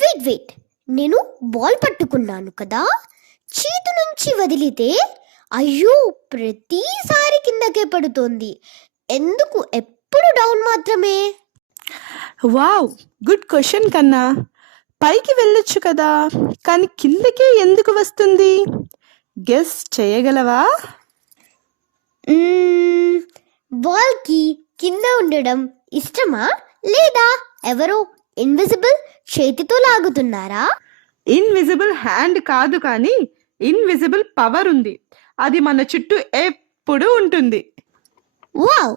Wait wait నేను ball పట్టుకున్నాను కదా, చేతి నుంచి వదిలితే అయ్యో ప్రతిసారి కిందకే పడుతోంది. ఎందుకు ఎప్పుడు డౌన్ మాత్రమే? వావ్, గుడ్ క్వశ్చన్ కన్నా. పైకి వెళ్ళొచ్చు కదా, కానీ కిందకే ఎందుకు వస్తుంది? గెస్ చేయగలవా? బాల్కి కింద ఉండడం ఇష్టమా, లేదా ఎవరో ఇన్విజిబుల్ చేతితో లాగుతున్నారా? ఇన్విజిబుల్ హ్యాండ్ కాదు, కానీ ఇన్విజిబుల్ పవర్ ఉంది. అది మన చుట్టూ ఎప్పుడూ ఉంటుంది. వావ్,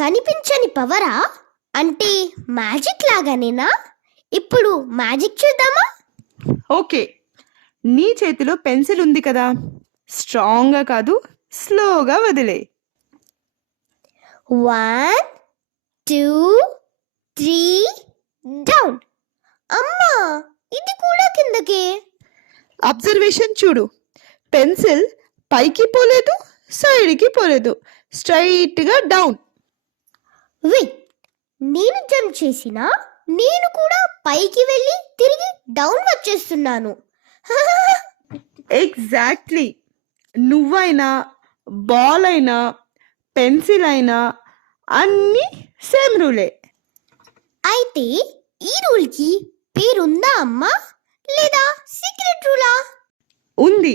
కనిపించని పవరా? అంటే మ్యాజిక్ లాగానేనా? ఇప్పుడు మ్యాజిక్ చూద్దామా? ఓకే, నీ చేతిలో పెన్సిల్ ఉంది కదా, స్ట్రాంగ్గా కాదు, స్లోగా వదిలే. 1 2 3 డౌన్. అమ్మా, ఇది కూడా కిందకే. అబ్జర్వేషన్ చూడు, పెన్సిల్ పైకి పోలేదు, సైడ్కి పోలేదు, స్ట్రైట్గా డౌన్. వెయిట్, నేను జంప్ చేసినా నేను కూడా పైకి వెళ్ళి తిరిగి డౌన్ వచ్చేస్తున్నాను. ఎగ్జాక్ట్లీ. నువ్వైనా, బాల్ అయినా, పెన్సిల్ అయినా అన్నీ సేమ్ రూలే. అయితే ఈ రూల్కి పేరుందా అమ్మా, లేదా సీక్రెట్ రూలా? ఉంది.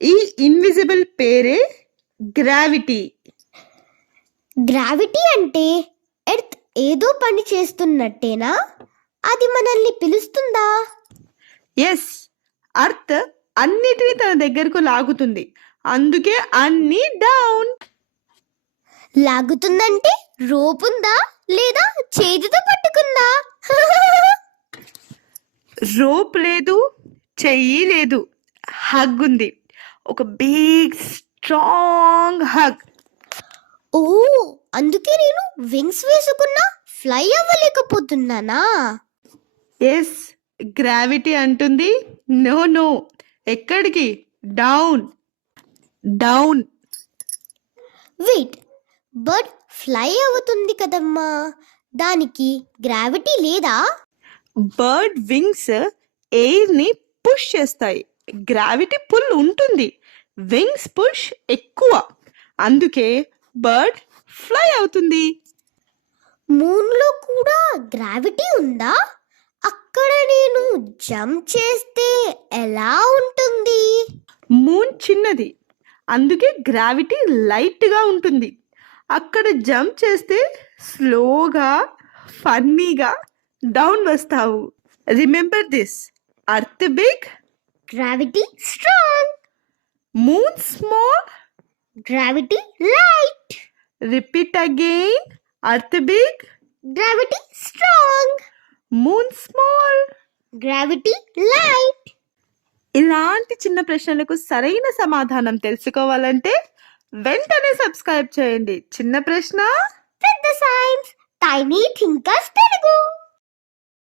ఈ ఇన్విజిబుల్ పేరే గ్రావిటీ. గ్రావిటీ అంటే ఎర్త్ ఏదో పని చేస్తున్నట్టేనా? అది మనల్ని పిలుస్తుందా? ఎస్, అర్త్ అన్నిటినీ తన దగ్గరకు లాగుతుంది, అందుకే అన్నీ డౌన్. లాగుతుందంటే రోప్ ఉందా, లేదా చేతితో పట్టుకుందా? రోప్ లేదు, చెయ్యి లేదు, హగ్ ఉంది. ఒక బిగ్ స్ట్రాంగ్ హగ్. ఓ, అందుకే నేను వింగ్స్ వేసుకున్నా ఫ్లై అవ్వలేకపోతున్నానా? ఎస్, గ్రావిటీ అంటుంది నో నో, ఎక్కడికి? Down down. Wait, bird fly అవుతుంది కదమ్మా, దానికి గ్రావిటీ లేదా? బర్డ్ వింగ్స్ ఎయిర్ని పుష్ చేస్తాయి, గ్రావిటీ పుల్ ఉంటుంది. వింగ్స్ పుష్ ఎక్కువ, అందుకే బర్డ్ ఫ్లై అవుతుంది. మూన్లో కూడా గ్రావిటీ ఉందా? అక్కడ నేను జంప్ చేస్తే ఎలా ఉంటుంది? మూన్ చిన్నది, అందుకే గ్రావిటీ లైట్గా ఉంటుంది. అక్కడ జంప్ చేస్తే స్లోగా, ఫన్నీగా డౌన్ వస్తావు. Remember this, earth big, gravity strong, moon small, gravity light. Repeat again, earth big, gravity strong, moon small, gravity light. ఇలాంటి చిన్న ప్రశ్నలకు సరైన సమాధానం తెలుసుకోవాలంటే వెంటనే సబ్స్క్రైబ్ చేయండి. చిన్న ప్రశ్న పెద్ద సైన్స్, టైనీ థింకర్స్ తెలుగు.